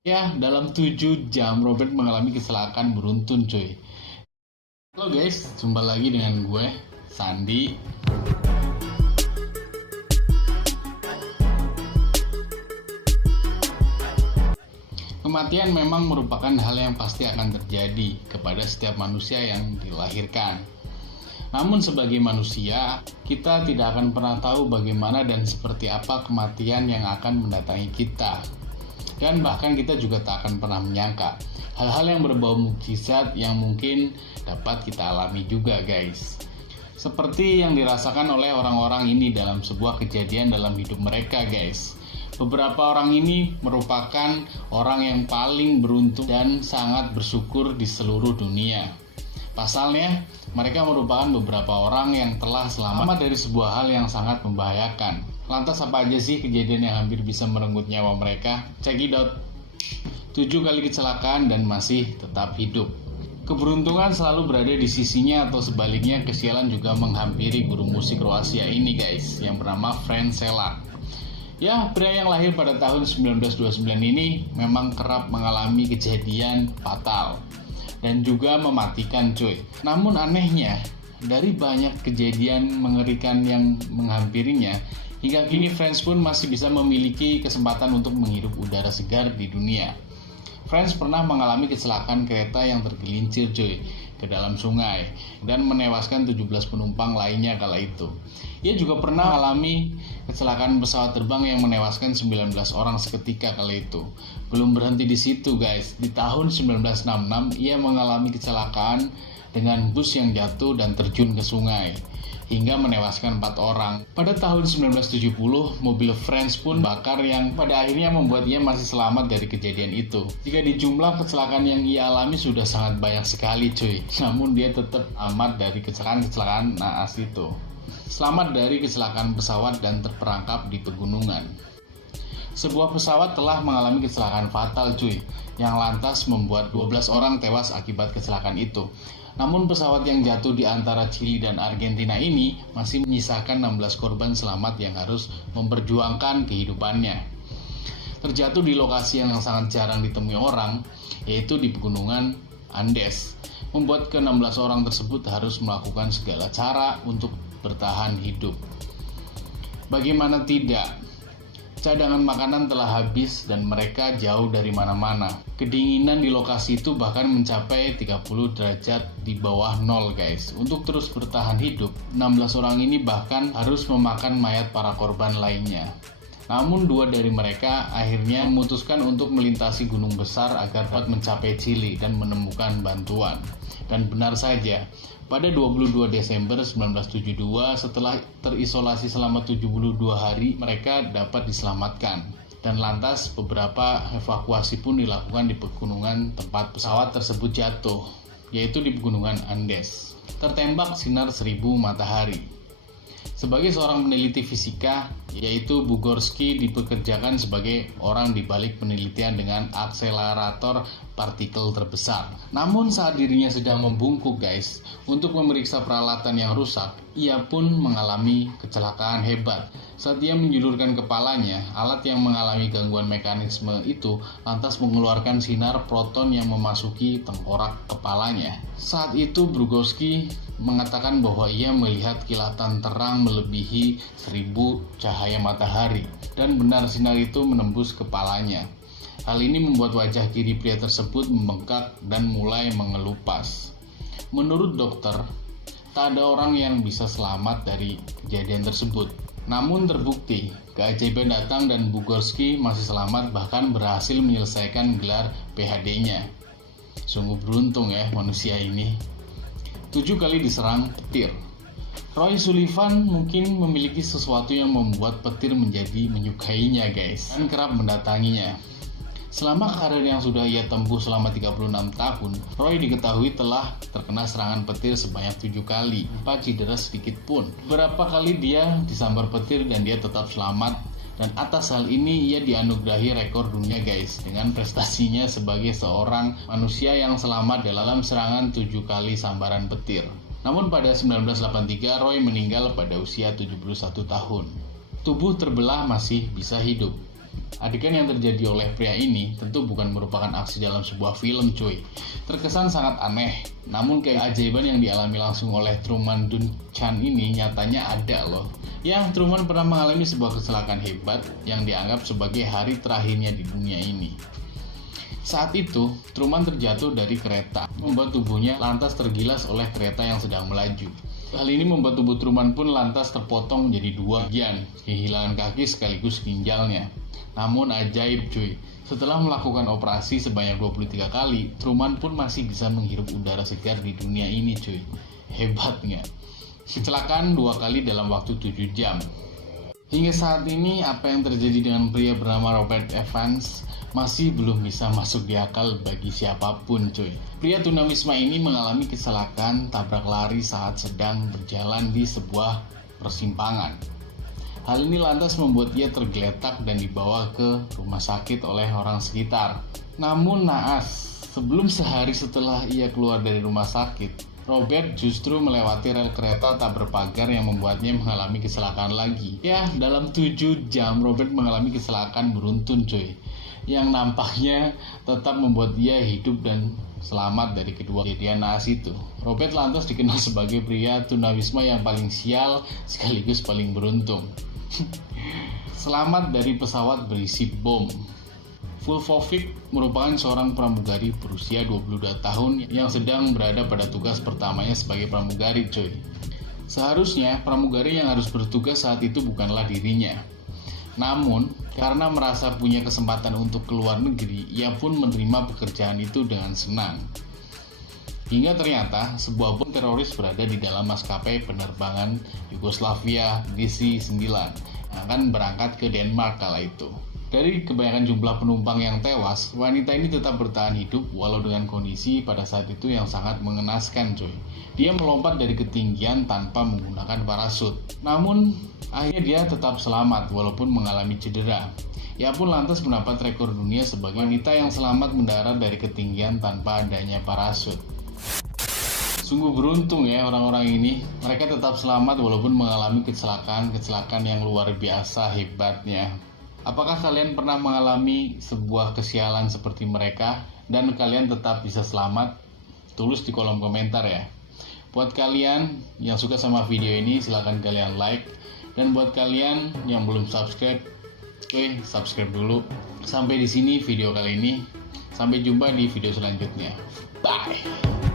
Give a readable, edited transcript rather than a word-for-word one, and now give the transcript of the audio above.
Ya, dalam 7 jam Robert mengalami kecelakaan beruntun cuy. Halo guys, jumpa lagi dengan gue, Sandi. Kematian memang merupakan hal yang pasti akan terjadi kepada setiap manusia yang dilahirkan. Namun sebagai manusia, kita tidak akan pernah tahu bagaimana dan seperti apa kematian yang akan mendatangi kita. Dan bahkan kita juga tak akan pernah menyangka hal-hal yang berbau mukjizat yang mungkin dapat kita alami juga guys. Seperti yang dirasakan oleh orang-orang ini dalam sebuah kejadian dalam hidup mereka guys. Beberapa orang ini merupakan orang yang paling beruntung dan sangat bersyukur di seluruh dunia. Pasalnya, mereka merupakan beberapa orang yang telah selamat dari sebuah hal yang sangat membahayakan. Lantas apa aja sih kejadian yang hampir bisa merenggut nyawa mereka? Check it out. 7 kali kecelakaan dan masih tetap hidup. Keberuntungan selalu berada di sisinya atau sebaliknya kesialan juga menghampiri guru musik Kroasia ini guys, yang bernama Franz Selak. Ya, pria yang lahir pada tahun 1929 ini memang kerap mengalami kejadian fatal dan juga mematikan cuy. Namun anehnya, dari banyak kejadian mengerikan yang menghampirinya, hingga kini Franz pun masih bisa memiliki kesempatan untuk menghirup udara segar di dunia. Franz pernah mengalami kecelakaan kereta yang tergelincir cuy ke dalam sungai dan menewaskan 17 penumpang lainnya kala itu. Ia juga pernah mengalami kecelakaan pesawat terbang yang menewaskan 19 orang seketika kala itu. Belum berhenti di situ guys. Di tahun 1966 ia mengalami kecelakaan dengan bus yang jatuh dan terjun ke sungai hingga menewaskan 4 orang. Pada tahun 1970, mobil Franz pun bakar yang pada akhirnya membuat ia masih selamat dari kejadian itu. Jika dijumlah kecelakaan yang ia alami sudah sangat banyak sekali cuy. Namun dia tetap amat dari kecelakaan naas itu. Selamat dari kecelakaan pesawat dan terperangkap di pegunungan. Sebuah pesawat telah mengalami kecelakaan fatal cuy, yang lantas membuat 12 orang tewas akibat kecelakaan itu. Namun pesawat yang jatuh di antara Chili dan Argentina ini masih menyisakan 16 korban selamat yang harus memperjuangkan kehidupannya. Terjatuh di lokasi yang sangat jarang ditemui orang, yaitu di pegunungan Andes, membuat ke-16 orang tersebut harus melakukan segala cara untuk bertahan hidup. Bagaimana tidak? Cadangan makanan telah habis dan mereka jauh dari mana-mana. Kedinginan di lokasi itu bahkan mencapai 30 derajat di bawah nol guys. Untuk terus bertahan hidup, 16 orang ini bahkan harus memakan mayat para korban lainnya. Namun 2 dari mereka akhirnya memutuskan untuk melintasi gunung besar agar dapat mencapai Chili dan menemukan bantuan. Dan benar saja, pada 22 Desember 1972 setelah terisolasi selama 72 hari mereka dapat diselamatkan. Dan lantas beberapa evakuasi pun dilakukan di pegunungan tempat pesawat tersebut jatuh, yaitu di pegunungan Andes. Tertembak sinar 1000 matahari. Sebagai seorang peneliti fisika, yaitu Bugorsky dipekerjakan sebagai orang di balik penelitian dengan akselerator partikel terbesar. Namun saat dirinya sedang membungkuk guys, untuk memeriksa peralatan yang rusak, ia pun mengalami kecelakaan hebat. Saat ia menjulurkan kepalanya, alat yang mengalami gangguan mekanisme itu lantas mengeluarkan sinar proton yang memasuki tengkorak kepalanya. Saat itu Bugorsky mengatakan bahwa ia melihat kilatan terang melebihi 1000 cahaya matahari, dan benar sinar itu menembus kepalanya. Hal ini membuat wajah kiri pria tersebut membengkak dan mulai mengelupas. Menurut dokter, tak ada orang yang bisa selamat dari kejadian tersebut. Namun terbukti, keajaiban datang dan Bugorsky masih selamat, bahkan berhasil menyelesaikan gelar PhD-nya. Sungguh beruntung ya manusia ini. 7 kali diserang petir. Roy Sullivan mungkin memiliki sesuatu yang membuat petir menjadi menyukainya guys, dan kerap mendatanginya. Selama karir yang sudah ia tempuh selama 36 tahun, Roy diketahui telah terkena serangan petir sebanyak 7 kali, tanpa cedera sedikit pun. Beberapa kali dia disambar petir dan dia tetap selamat, dan atas hal ini ia dianugerahi rekor dunia guys, dengan prestasinya sebagai seorang manusia yang selamat dalam serangan 7 kali sambaran petir. Namun pada 1983 Roy meninggal pada usia 71 tahun. Tubuh terbelah masih bisa hidup. Adegan yang terjadi oleh pria ini tentu bukan merupakan aksi dalam sebuah film cuy. Terkesan sangat aneh, namun keajaiban yang dialami langsung oleh Truman Duncan ini nyatanya ada loh. Ya, Truman pernah mengalami sebuah kecelakaan hebat yang dianggap sebagai hari terakhirnya di dunia ini. Saat itu, Truman terjatuh dari kereta, membuat tubuhnya lantas tergilas oleh kereta yang sedang melaju. Hal ini membuat tubuh Truman pun lantas terpotong menjadi dua bagian, kehilangan kaki sekaligus ginjalnya. Namun ajaib cuy, setelah melakukan operasi sebanyak 23 kali, Truman pun masih bisa menghirup udara segar di dunia ini cuy. Hebat nggak? Kecelakaan 2 kali dalam waktu 7 jam. Hingga saat ini, apa yang terjadi dengan pria bernama Robert Evans masih belum bisa masuk di akal bagi siapapun cuy. Pria tunawisma ini mengalami kecelakaan tabrak lari saat sedang berjalan di sebuah persimpangan. Hal ini lantas membuat ia tergeletak dan dibawa ke rumah sakit oleh orang sekitar. Namun naas, sebelum sehari setelah ia keluar dari rumah sakit, Robert justru melewati rel kereta tak berpagar yang membuatnya mengalami kecelakaan lagi. Ya, dalam 7 jam Robert mengalami kecelakaan beruntun cuy, yang nampaknya tetap membuat dia hidup dan selamat dari kedua kejadian naas itu. Robert lantas dikenal sebagai pria tunawisma yang paling sial sekaligus paling beruntung. Selamat dari pesawat berisi bom. Fulvovic merupakan seorang pramugari berusia 22 tahun yang sedang berada pada tugas pertamanya sebagai pramugari coy. Seharusnya pramugari yang harus bertugas saat itu bukanlah dirinya. Namun, karena merasa punya kesempatan untuk keluar negeri, ia pun menerima pekerjaan itu dengan senang. Hingga ternyata sebuah bom teroris berada di dalam maskapai penerbangan Yugoslavia DC-9 yang akan berangkat ke Denmark kala itu. Dari kebanyakan jumlah penumpang yang tewas, wanita ini tetap bertahan hidup walau dengan kondisi pada saat itu yang sangat mengenaskan coy. Dia melompat dari ketinggian tanpa menggunakan parasut. Namun, akhirnya dia tetap selamat walaupun mengalami cedera. Ia pun lantas mendapat rekor dunia sebagai wanita yang selamat mendarat dari ketinggian tanpa adanya parasut. Sungguh beruntung ya orang-orang ini. Mereka tetap selamat walaupun mengalami kecelakaan yang luar biasa hebatnya. Apakah kalian pernah mengalami sebuah kesialan seperti mereka dan kalian tetap bisa selamat? Tulis di kolom komentar ya. Buat kalian yang suka sama video ini, silahkan kalian like. Dan buat kalian yang belum subscribe, subscribe dulu. Sampai di sini video kali ini. Sampai jumpa di video selanjutnya. Bye.